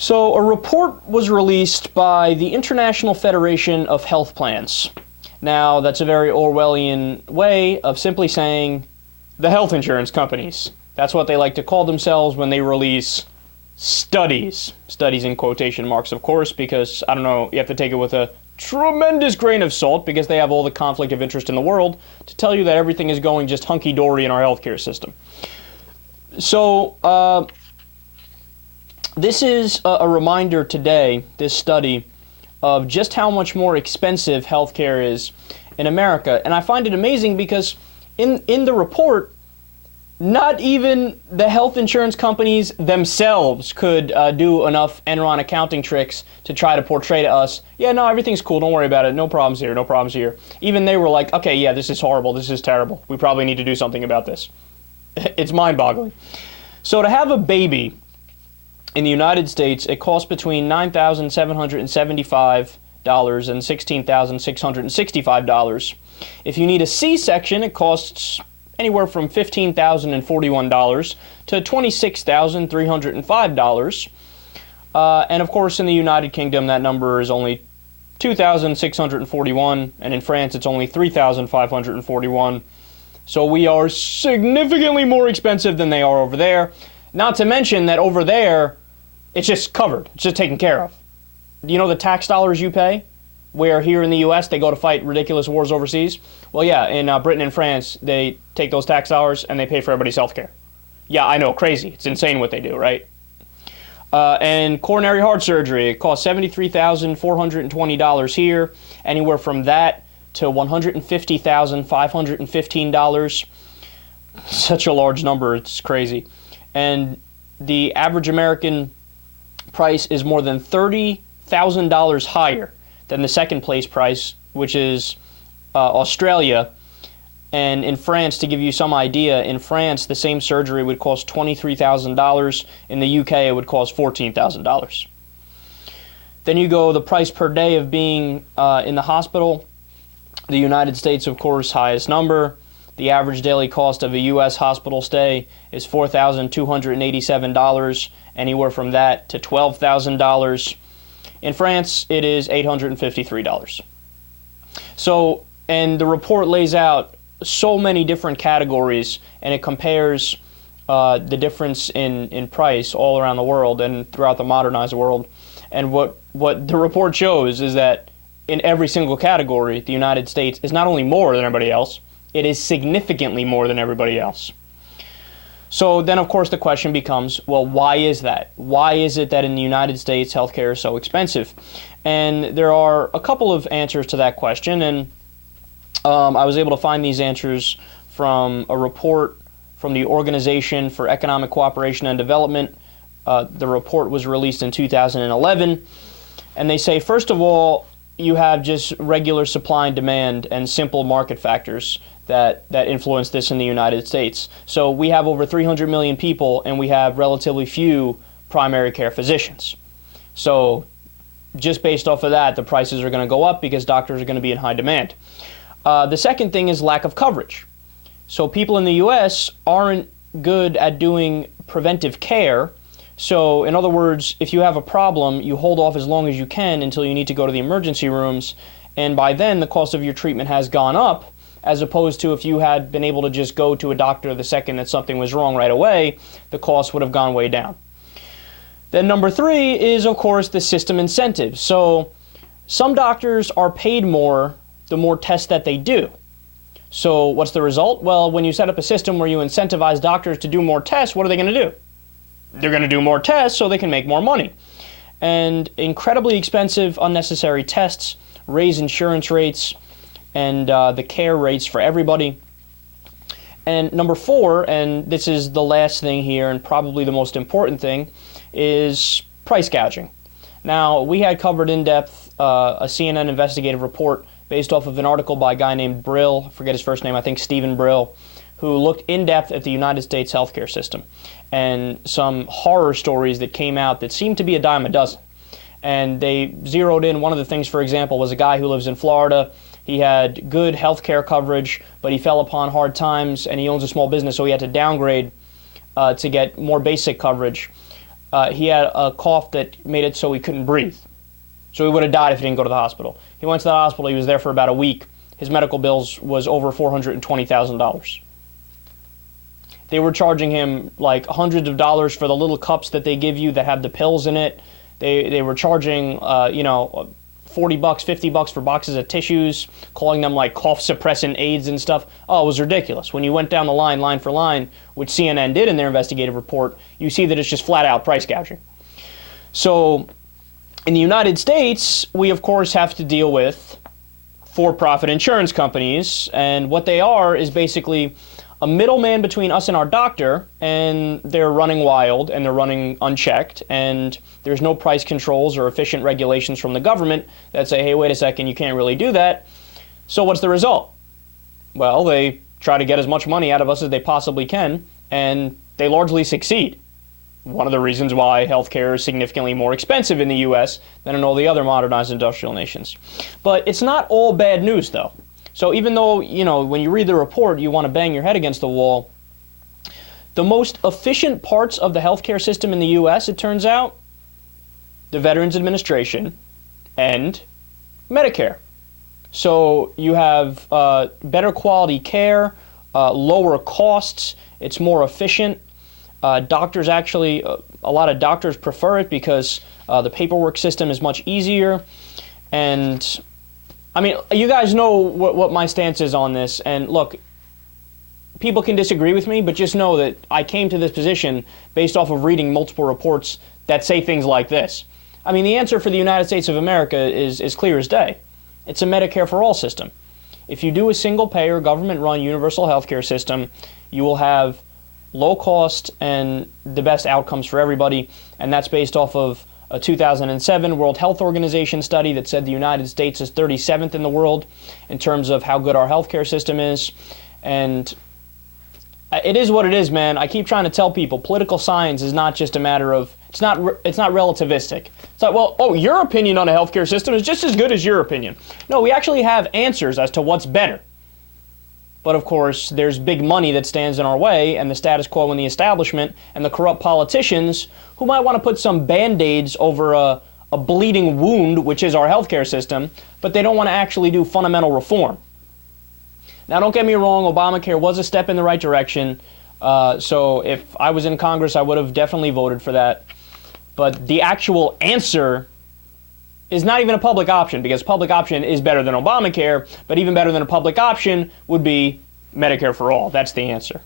So a report was released by the International Federation of Health Plans. Now, that's a very Orwellian way of simply saying the health insurance companies. That's what they like to call themselves when they release studies. Studies in quotation marks, of course, because, I don't know, you have to take it with a tremendous grain of salt because they have all the conflict of interest in the world to tell you that everything is going just hunky-dory in our healthcare system. So, this is a reminder today, this study, of just how much more expensive healthcare is in America. And I find it amazing because in the report, not even the health insurance companies themselves could do enough Enron accounting tricks to try to portray to us, yeah, no, everything's cool, don't worry about it, no problems here, no problems here. Even they were like, okay, yeah, this is horrible, this is terrible, we probably need to do something about this. It's mind-boggling. So to have a baby in the United States, it costs between $9,775 and $16,665. If you need a C-section, it costs anywhere from $15,041 to $26,305. And of course, in the United Kingdom, that number is only $2,641, and in France, it's only $3,541. So we are significantly more expensive than they are over there. Not to mention that over there, it's just covered. It's just taken care of. You know the tax dollars you pay? Where here in the U.S. they go to fight ridiculous wars overseas? Well, yeah, in Britain and France, they take those tax dollars and they pay for everybody's health care. Yeah, I know, crazy. It's insane what they do, right? And coronary heart surgery, it costs $73,420 here, anywhere from that to $150,515. Such a large number, it's crazy. And the average American price is more than $30,000 higher than the second place price, which is Australia. And in France, to give you some idea, in France, the same surgery would cost $23,000. In the UK, it would cost $14,000. Then you go the price per day of being in the hospital. The United States, of course, highest number. The average daily cost of a U.S. hospital stay is $4,287, anywhere from that to $12,000. In France, it is $853. So, and the report lays out so many different categories, and it compares the difference in price all around the world and throughout the modernized world. And what the report shows is that in every single category, the United States is not only more than everybody else, it is significantly more than everybody else. So then, of course, the question becomes, well, why is that? Why is it that in the United States, healthcare is so expensive? And there are a couple of answers to that question, and I was able to find these answers from a report from the Organization for Economic Cooperation and Development. The report was released in 2011, and they say, first of all, you have just regular supply and demand and simple market factors that influence this in the United States. So we have over 300 million people, and we have relatively few primary care physicians. So just based off of that, the prices are going to go up because doctors are going to be in high demand. The second thing is lack of coverage. So people in the U.S. aren't good at doing preventive care. So in other words, if you have a problem, you hold off as long as you can until you need to go to the emergency rooms, and by then the cost of your treatment has gone up, as opposed to if you had been able to just go to a doctor the second that something was wrong right away, the cost would have gone way down. Then number three is, of course, the system incentives. So some doctors are paid more the more tests that they do. So what's the result? Well, when you set up a system where you incentivize doctors to do more tests, what are they going to do? They're going to do more tests so they can make more money. And incredibly expensive, unnecessary tests raise insurance rates and the care rates for everybody. And number four, and this is the last thing here and probably the most important thing, is price gouging. Now, we had covered in depth a CNN investigative report based off of an article by a guy named Brill, I forget his first name, I think Stephen Brill, who looked in depth at the United States healthcare system and some horror stories that came out that seemed to be a dime a dozen. And they zeroed in, one of the things, for example, was a guy who lives in Florida. He had good health care coverage, but he fell upon hard times, and he owns a small business, so he had to downgrade to get more basic coverage. he had a cough that made it so he couldn't breathe. So he would have died if he didn't go to the hospital. He went to the hospital. He was there for about a week. His medical bills was over $420,000. They were charging him like hundreds of dollars for the little cups that they give you that have the pills in it. They were charging, $40, $50 for boxes of tissues, calling them like cough suppressant aids and stuff. Oh, it was ridiculous. When you went down the line for line, which CNN did in their investigative report, you see that it's just flat out price gouging. So in the United States, we of course have to deal with for-profit insurance companies, and what they are is basically a middleman between us and our doctor, and they're running wild and they're running unchecked, and there's no price controls or efficient regulations from the government that say, hey, wait a second, you can't really do that. So what's the result? Well, they try to get as much money out of us as they possibly can, and they largely succeed. One of the reasons why healthcare is significantly more expensive in the U.S. than in all the other modernized industrial nations. But it's not all bad news, though. So even though, when you read the report, you want to bang your head against the wall, the most efficient parts of the healthcare system in the U.S., it turns out, the Veterans Administration and Medicare. So you have better quality care, lower costs, it's more efficient. Doctors actually, a lot of doctors prefer it because the paperwork system is much easier. And, I mean, you guys know what my stance is on this. And look, people can disagree with me, but just know that I came to this position based off of reading multiple reports that say things like this. I mean, the answer for the United States of America is clear as day. It's a Medicare for all system. If you do a single-payer, government-run universal healthcare system, you will have low cost and the best outcomes for everybody, and that's based off of a 2007 World Health Organization study that said the United States is 37th in the world in terms of how good our healthcare system is. And it is what it is, man. I keep trying to tell people political science is not just a matter of, it's not relativistic. It's like, well, your opinion on a healthcare system is just as good as your opinion. No, we actually have answers as to what's better. But of course, there's big money that stands in our way, and the status quo and the establishment and the corrupt politicians who might want to put some band-aids over a bleeding wound, which is our healthcare system, but they don't want to actually do fundamental reform. Now, don't get me wrong, Obamacare was a step in the right direction. So if I was in Congress, I would have definitely voted for that. But the actual answer is not even a public option, because public option is better than Obamacare, but even better than a public option would be Medicare for all. That's the answer.